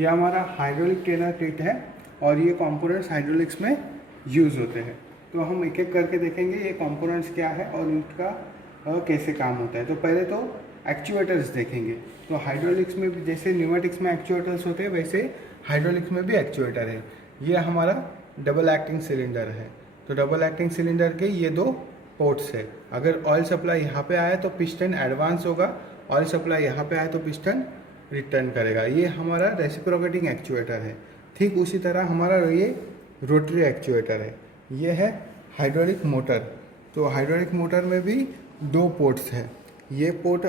ये हमारा hydraulic trainer kit है और ये कंपोनेंट्स हाइड्रोलिक्स में यूज़ होते हैं। तो हम एक एक करके देखेंगे ये कंपोनेंट्स क्या है और उनका कैसे काम होता है। तो पहले तो एक्चुएटर्स देखेंगे। तो हाइड्रोलिक्स में भी जैसे न्यूमेटिक्स में एक्चुएटर्स होते हैं वैसे हाइड्रोलिक्स में भी एक्चुएटर है। ये हमारा डबल एक्टिंग सिलेंडर है। तो डबल एक्टिंग सिलेंडर के ये दो पोर्ट्स है। अगर ऑयल सप्लाई यहाँ पे आया तो पिस्टन एडवांस होगा, ऑयल सप्लाई यहाँ पे आया तो पिस्टन रिटर्न करेगा। ये हमारा रेसिप्रोकेटिंग एक्चुएटर है। ठीक उसी तरह हमारा ये रोटरी एक्चुएटर है। ये है हाइड्रोलिक मोटर। तो हाइड्रोलिक मोटर में भी दो पोर्ट्स हैं। ये पोर्ट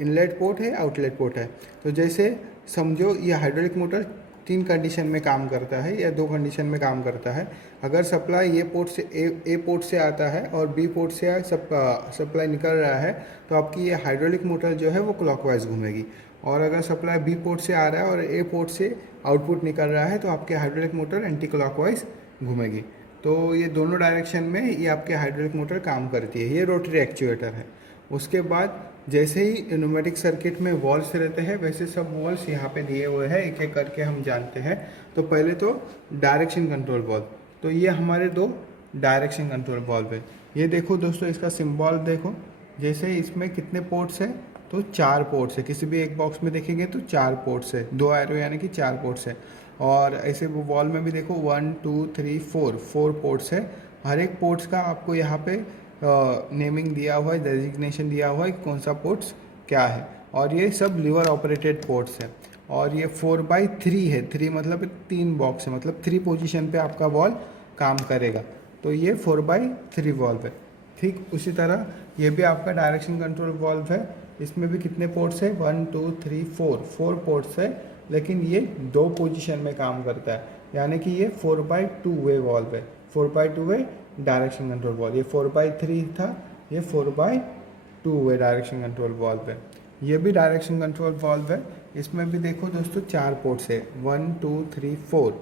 इनलेट पोर्ट है, आउटलेट पोर्ट है। तो जैसे समझो ये हाइड्रोलिक मोटर 3 कंडीशन में काम करता है या 2 कंडीशन में काम करता है। अगर सप्लाई ये पोर्ट से ए पोर्ट से आता है और बी पोर्ट से सप्लाई निकल रहा है तो आपकी ये हाइड्रोलिक मोटर जो है वो क्लॉकवाइज घूमेगी। और अगर सप्लाई बी पोर्ट से आ रहा है और ए पोर्ट से आउटपुट निकल रहा है तो आपके हाइड्रोलिक मोटर एंटी क्लॉकवाइज घूमेगी। तो ये दोनों डायरेक्शन में ये आपके हाइड्रोलिक मोटर काम करती है। ये रोटरी एक्चुएटर है। उसके बाद जैसे ही न्यूमेटिक सर्किट में वॉल्स रहते हैं वैसे सब वॉल्स यहाँ पे दिए हुए हैं, एक एक करके हम जानते हैं। तो पहले तो डायरेक्शन कंट्रोल वॉल्व। तो ये हमारे दो डायरेक्शन कंट्रोल वॉल्व है। ये देखो दोस्तों, इसका सिंबल देखो। जैसे इसमें कितने पोर्ट्स है तो 4 पोर्ट्स है। किसी भी एक बॉक्स में देखेंगे तो 4 पोर्ट्स है, 2 एरो यानी कि 4 पोर्ट्स है। और ऐसे वो वॉल में भी देखो 1 2 3 4 पोर्ट्स है। हर एक पोर्ट्स का आपको यहाँ पे नेमिंग दिया हुआ है, डेजिग्नेशन दिया हुआ है कि कौन सा पोर्ट्स क्या है। और ये सब लीवर ऑपरेटेड पोर्ट्स है। और ये 4/3 है। 3 मतलब 3 बॉक्स है, मतलब 3 पोजीशन पे आपका वॉल काम करेगा। तो ये 4/3 वॉल्व है। ठीक उसी तरह ये भी आपका डायरेक्शन कंट्रोल वॉल्व है। इसमें भी कितने पोर्ट्स है 1 2 3 4 पोर्ट्स है, लेकिन ये 2 पोजीशन में काम करता है। यानी कि ये 4/2 वे वॉल्व है। 4/2 वे डायरेक्शन कंट्रोल वॉल्व। ये 4/3 था, ये 4/2 वे डायरेक्शन कंट्रोल वॉल्व है। ये भी डायरेक्शन कंट्रोल वॉल्व है। इसमें भी देखो दोस्तों 4 पोर्ट्स है 1 2 3 4।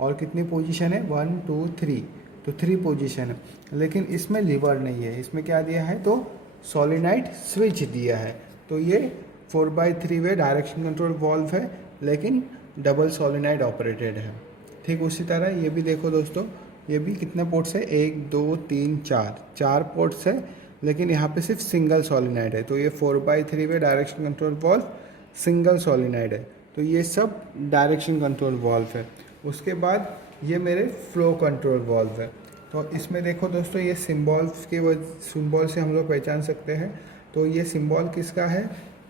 और कितनी पोजीशन है 1 2 3। तो 3 पोजीशन है, लेकिन इसमें लीवर नहीं है। इसमें क्या दिया है तो सोलिनॉइड स्विच दिया है। तो ये 4/3 वे डायरेक्शन कंट्रोल वॉल्व है, लेकिन डबल सोलिनॉइड ऑपरेटेड है। ठीक उसी तरह ये भी देखो दोस्तों, ये भी कितने पोर्ट्स है 1 2 3 4 पोर्ट्स है, लेकिन यहाँ पे सिर्फ सिंगल सोलिनॉइड है। तो ये 4/3 वे direction control valve single solenoid है। तो ये सब डायरेक्शन कंट्रोल वॉल्व है। उसके बाद ये मेरे फ्लो कंट्रोल वॉल्व है। तो इसमें देखो दोस्तों, ये सिम्बॉल्स के सिम्बॉल से हम लोग पहचान सकते हैं। तो ये सिंबल किसका है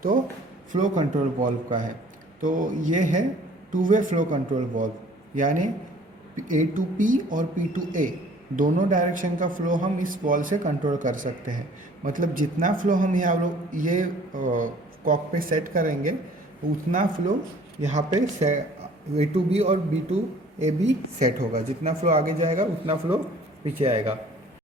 तो फ्लो कंट्रोल वॉल्व का है। तो ये है 2 वे फ्लो कंट्रोल वॉल्व, यानी A to P और P to A दोनों डायरेक्शन का फ्लो हम इस वॉल्व से कंट्रोल कर सकते हैं। मतलब जितना फ्लो हम यहाँ लोग ये कॉक पे सेट करेंगे उतना फ्लो यहाँ पे A to B और B to A भी सेट होगा। जितना फ्लो आगे जाएगा उतना फ्लो पीछे आएगा।